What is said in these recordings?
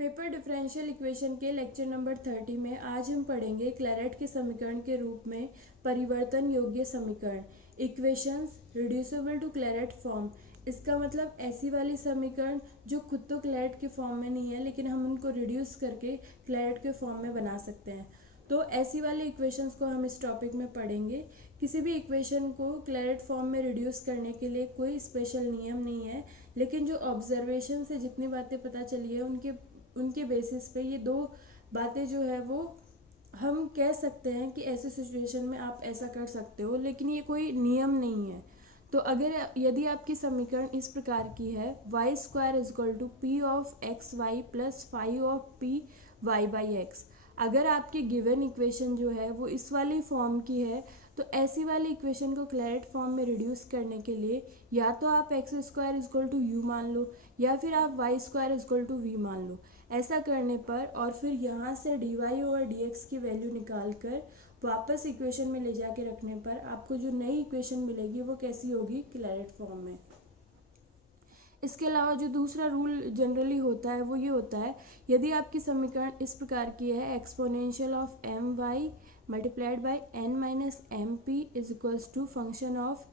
Paper differential equation के lecture number 30 में आज हम पढ़ेंगे क्लैरेट के समीकरण के रूप में परिवर्तन योग्य समीकरण equations reducible to Clairaut form. इसका मतलब ऐसी वाली समीकरण जो खुद तो क्लैरेट के फॉर्म में नहीं है लेकिन हम उनको रिड्यूस करके क्लैरेट के फॉर्म में बना सकते हैं। तो ऐसी वाली इक्वेशंस को हम इस टॉपिक में पढ़ेंगे। किसी भी इक्वेशन को क्लैरेट फॉर्म में रिड्यूस करने के लिए कोई स्पेशल नियम नहीं है, लेकिन जो ऑब्जर्वेशन से जितनी बातें पता चली है उनके बेसिस पे ये दो बातें जो है वो हम कह सकते हैं कि ऐसे सिचुएशन में आप ऐसा कर सकते हो, लेकिन ये कोई नियम नहीं है। तो अगर यदि आपकी समीकरण इस प्रकार की है y square is equal to p of x y plus five of p y by x, अगर आपकी गिवन इक्वेशन जो है वो इस वाली फॉर्म की है तो ऐसी वाली इक्वेशन को क्लैरेट फॉर्म में रिड्यूस करने के लिए या तो आप x square is equal to u मान लो या फिर आप y square is equal to v मान लो। ऐसा करने पर और फिर यहाँ से d y over d x की वैल्यू निकाल कर वापस इक्वेशन में ले जाके रखने पर आपको जो नई इक्वेशन मिलेगी वो कैसी होगी, क्लैरेट फॉर्म में। इसके अलावा जो दूसरा रूल जनरली होता है वो ये होता है, यदि आपकी समीकरण इस प्रकार की है exponential of m y multiplied by n minus m p is equals to function of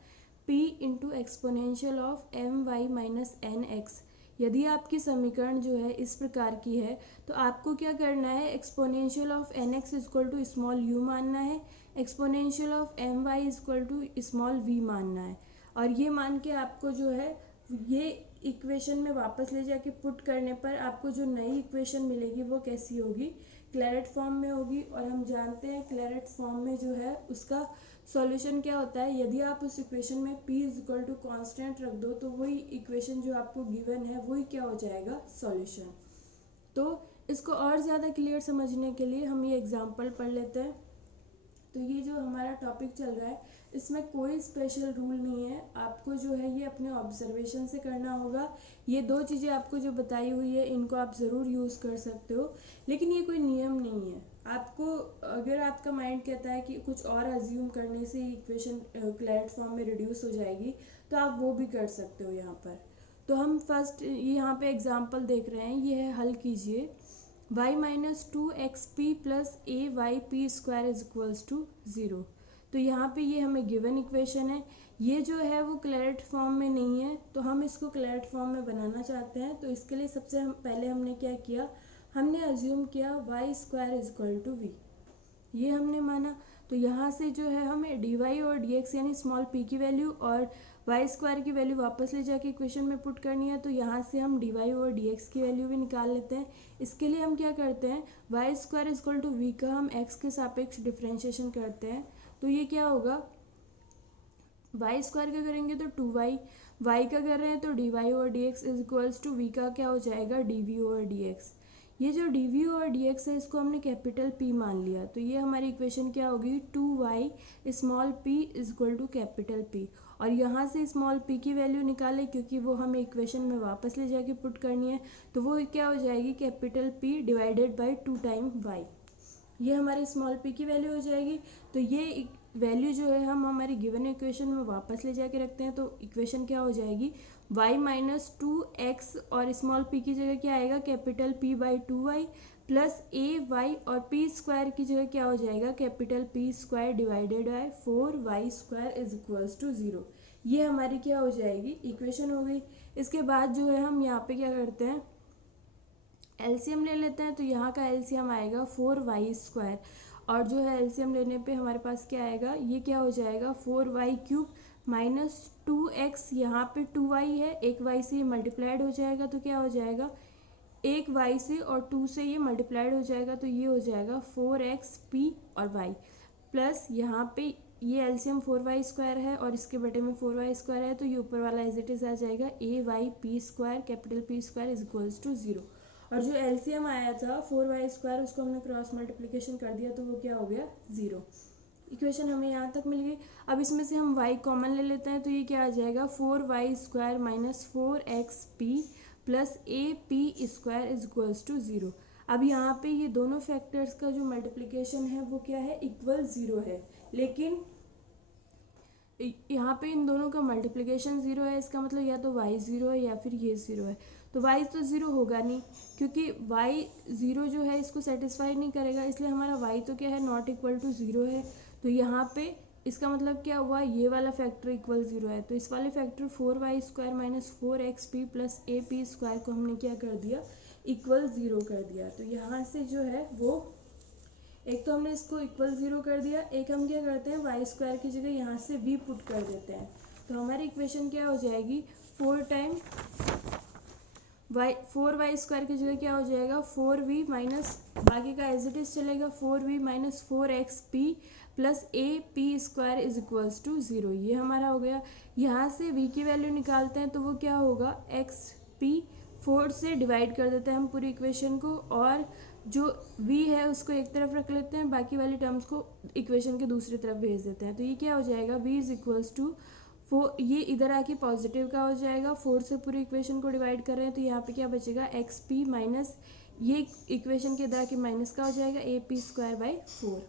p into exponential of m y minus n x. यदि आपकी समीकरण जो है इस प्रकार की है तो आपको क्या करना है, exponential of n x is equal to small u मानना है, exponential of m y is equal to small v मानना है। और ये मान के आपको जो है ये इक्वेशन में वापस ले जाके पुट करने पर आपको जो नई इक्वेशन मिलेगी वो कैसी होगी, क्लैरेट फॉर्म में होगी। और हम जानते हैं क्लैरेट फॉर्म में जो है उसका सॉल्यूशन क्या होता है, यदि आप उस इक्वेशन में p is equal to constant रख दो तो वही इक्वेशन जो आपको गिवन है वही क्या हो जाएगा, सॉल्यूशन। तो इसको और ज़्यादा क्लियर समझने के लिए हम ये एग्जांपल पढ़ लेते हैं। तो ये जो हमारा टॉपिक चल रहा है इसमें कोई स्पेशल रूल नहीं है, आपको जो है ये अपने ऑब्जर्वेशन से करना होगा। ये दो चीज़ें आपको जो बताई हुई है इनको आप ज़रूर यूज़ कर सकते हो, लेकिन ये कोई नियम नहीं है। आपको अगर आपका माइंड कहता है कि कुछ और अज्यूम करने से इक्वेशन क्लैरेट फॉर्म में रिड्यूस हो जाएगी तो आप वो भी कर सकते हो यहाँ पर। तो हम फर्स्ट यहाँ पे एग्जाम्पल देख रहे हैं, ये है हल कीजिए y minus two x p plus a Y P square is equals to 0। तो यहाँ पे ये हमें गिवन इक्वेशन है, ये जो है वो क्लैरेट फॉर्म में नहीं है तो हम इसको क्लैरेट फॉर्म में बनाना चाहते हैं। तो इसके लिए सबसे पहले हमने क्या किया, हमने अज्यूम किया y square is equal to v, ये हमने माना। तो यहाँ से जो है हमें डी वाई और डी एक्स यानी स्मॉल पी की वैल्यू और वाई स्क्वायर की वैल्यू वापस ले जाके इक्वेशन में पुट करनी है। तो यहाँ से हम डी वाई और डी एक्स की वैल्यू भी निकाल लेते हैं। इसके लिए हम क्या करते हैं, y square is equal to v का हम एक्स के सापेक्ष डिफ्रेंशिएशन करते हैं। तो ये क्या होगा, वाई स्क्वायर का करेंगे तो 2y, वाई का कर रहे हैं तो d y over d x is equals to v का क्या हो जाएगा, d v over d x. ये जो d v over d x है इसको हमने कैपिटल P मान लिया, तो ये हमारी इक्वेशन क्या होगी, 2y small p is equal to capital P। और यहाँ से स्मॉल p की वैल्यू निकाले क्योंकि वो हमें इक्वेशन में वापस ले जाके पुट करनी है, तो वो क्या हो जाएगी, capital P divided by 2 time y। ये हमारी स्मॉल p की वैल्यू हो जाएगी। तो ये वैल्यू जो है हम हमारी गिवन इक्वेशन में वापस ले जाके रखते हैं, तो इक्वेशन क्या हो जाएगी, y माइनस टू एक्स और स्मॉल p की जगह क्या आएगा, capital P by 2y plus a y और p स्क्वायर की जगह क्या हो जाएगा, capital P square divided by 4y square is equals to 0। ये हमारी क्या हो जाएगी, इक्वेशन हो गई। इसके बाद जो है हम यहाँ पे क्या करते हैं, एलसीएम ले लेते हैं। तो यहाँ का एलसीएम आएगा 4y स्क्वायर और जो है एलसीएम लेने पे हमारे पास क्या आएगा, ये क्या हो जाएगा 4y क्यूब माइनस 2x, यहाँ पे 2y है, एक y से ये मल्टीप्लाइड हो जाएगा तो क्या हो जाएगा, एक y से और 2 से ये मल्टीप्लाइड हो जाएगा तो ये हो जाएगा 4xp और y प्लस यहाँ पे ये एलसीएम 4y स्क्वायर है और इसके बटे में 4y स्क्वायर है तो ये ऊपर वाला एज इट इज आ जाएगा A Y P square capital P square is equals to 0। और जो एलसीएम आया था 4y स्क्वायर उसको हमने क्रॉस मल्टीप्लिकेशन कर दिया तो वो क्या हो गया, 0। इक्वेशन हमें यहाँ तक मिल गई। अब इसमें से हम y कॉमन ले लेते हैं तो ये क्या आ जाएगा, 4y square minus 4xp plus a p square is equals to 0। अब यहाँ पे ये दोनों फैक्टर्स का जो मल्टीप्लिकेशन है वो क्या है, इक्वल 0 है, लेकिन यहाँ पे इन दोनों का मल्टीप्लिकेशन 0 है, इसका मतलब या तो y 0 है या फिर ये 0 है। तो y तो 0 होगा नहीं, क्योंकि y 0 जो है इसको सेटिस्फाई नहीं करेगा, इसलिए हमारा y तो क्या है, नॉट इक्वल टू 0 है। तो यहाँ पे इसका मतलब क्या हुआ, ये वाला फैक्टर इक्वल 0 है, तो इस वाले factor 4y² minus 4xp plus AP² को हमने क्या कर दिया, इक्वल 0 कर दिया। तो यहाँ से जो है वो एक तो हमने इसको इक्वल 0 कर दिया, एक हम क्या करते हैं y² की जगह यहाँ से v पुट कर देते हैं। तो हमारी इक्वेशन क्या हो जाएगी, 4y² की जगह क्या हो जाएगा 4v माइनस, बाकी का एज इट इज चलेगा, 4v minus 4xp plus AP² is equals to 0। ये हमारा हो गया। यहाँ से v की वैल्यू निकालते हैं तो वो क्या होगा, xp 4 से डिवाइड कर देते हैं हम पूरी इक्वेशन को, और जो v है उसको एक तरफ रख लेते हैं, बाकी वाली टर्म्स को इक्वेशन के दूसरी तरफ भेज देते हैं। तो ये क्या हो जाएगा, v इज इक्वल्स टू 4, ये इधर आके पॉजिटिव का हो जाएगा, 4 से पूरी इक्वेशन को डिवाइड कर रहे हैं, तो यहाँ पे क्या बचेगा, xp माइनस, ये इक्वेशन के इधर आके माइनस का हो जाएगा, AP²/4।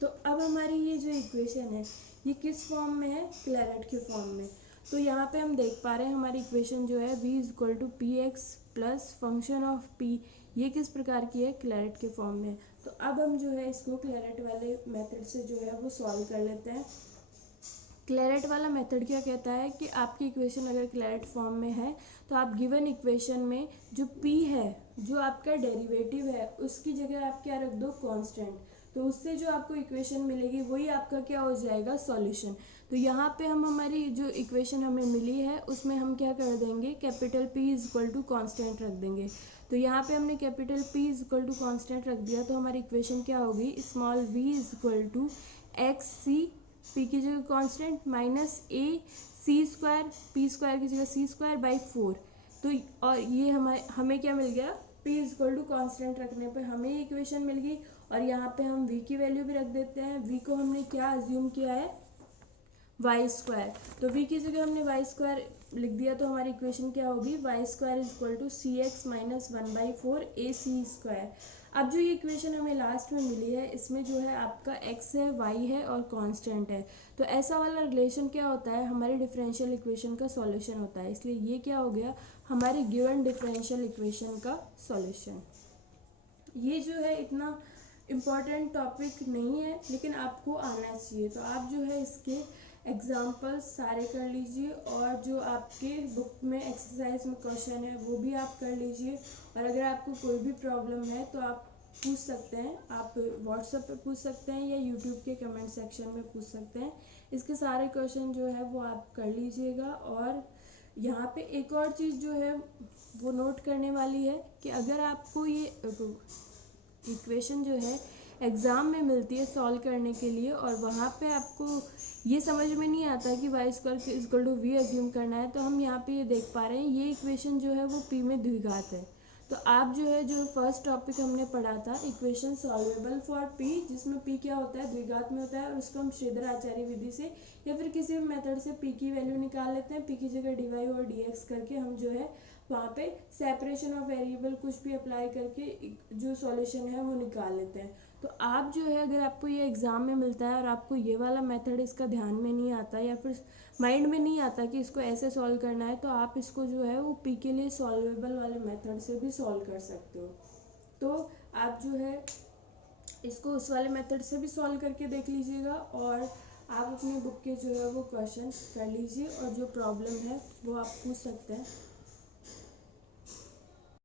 तो अब हमारी ये जो इक्वेशन है ये किस फॉर्म में है, क्लैरेट के फॉर्म में। तो यहाँ पे हम देख पा रहे हैं हमारी इक्वेशन जो है v is equal to px plus function of p, ये किस प्रकार की है, क्लैरेट के फॉर्म में। तो अब हम जो है इसको क्लैरेट वाले मेथड से जो है वो सॉल्व कर लेते हैं। क्लैरेट वाला मेथड क्या कहता है कि आपकी इक्वेशन अगर क्लैरेट फॉर्म में है तो आप गिवन इक्वेशन में जो p है, जो आपका डेरिवेटिव है, उसकी जगह आप क्या रख दो, कांस्टेंट। तो उससे जो आपको इक्वेशन मिलेगी वही आपका क्या हो जाएगा, सॉल्यूशन। तो यहाँ पे हम हमारी जो इक्वेशन हमें मिली है उसमें हम क्या कर देंगे, capital P is equal to constant रख देंगे। तो यहाँ पे हमने capital P is equal to constant रख दिया, तो हमारी इक्वेशन क्या होगी, small v is equal to xc, p की जगह कांस्टेंट, माइनस AC² p² की जगह C²/4। तो और ये हमें क्या मिल गया, p is equal to constant रखने पे हमें ये इक्वेशन मिल गई। और यहाँ पे हम v की वैल्यू भी रख देते हैं, v को हमने क्या अज्यूम किया है, y²। तो v की जगह हमने y² लिख दिया, तो हमारी इक्वेशन क्या होगी, y² is equal to cx minus 1/4 AC²। अब जो ये इक्वेशन हमें लास्ट में मिली है इसमें जो है आपका x है, y है और कांस्टेंट है। तो ऐसा वाला रिलेशन क्या होता है, हमारी डिफरेंशियल इक्वेशन का सॉल्यूशन होता है। इसलिए ये क्या हो गया, हमारी गिवन डिफरेंशियल इक्वेशन का सॉल्यूशन। ये जो है इतना इम्पॉर्टेंट टॉपिक नहीं है, लेकिन आपको आना चाहिए। तो आप जो है इसके एग्जाम्पल्स सारे कर लीजिए, और जो आपके बुक में एक्सरसाइज में क्वेश्चन है वो भी आप कर लीजिए। और अगर आपको कोई भी प्रॉब्लम है तो आप पूछ सकते हैं, आप व्हाट्सएप पे पूछ सकते हैं या यूट्यूब के कमेंट सेक्शन में पूछ सकते हैं। इसके सारे क्वेश्चन जो है वो आप कर लीजिएगा। और यहाँ पे एक और चीज़ जो है वो नोट करने वाली है कि अगर आपको ये इक्वेशन जो है एग्ज़ाम में मिलती है सॉल्व करने के लिए, और वहाँ पे आपको ये समझ में नहीं आता कि y² is equal to v assume करना है, तो हम यहाँ पे ये देख पा रहे हैं ये इक्वेशन जो है वो p में द्विघात है। तो आप जो है, जो फर्स्ट टॉपिक हमने पढ़ा था इक्वेशन सॉल्वेबल फॉर p, जिसमें p क्या होता है, द्विघात में होता है, और उसको हम श्रीधर आचार्य विधि से या फिर किसी भी मेथड से p की वैल्यू निकाल लेते हैं। p की जगह dy और dx करके हम जो है वहाँ पे सेपरेशन ऑफ वेरिएबल कुछ भी अप्लाई करके जो सॉल्यूशन है वो निकाल लेते हैं। तो आप जो है, अगर आपको ये एग्ज़ाम में मिलता है और आपको ये वाला मेथड इसका ध्यान में नहीं आता या फिर माइंड में नहीं आता कि इसको ऐसे सॉल्व करना है, तो आप इसको जो है वो p के लिए सॉल्वेबल वाले मेथड से भी सॉल्व कर सकते हो। तो आप जो है इसको उस वाले मेथड से भी सॉल्व करके देख लीजिएगा, और आप अपनी बुक के जो है वो क्वेश्चन कर लीजिए, और जो प्रॉब्लम है वो आप पूछ सकते हैं।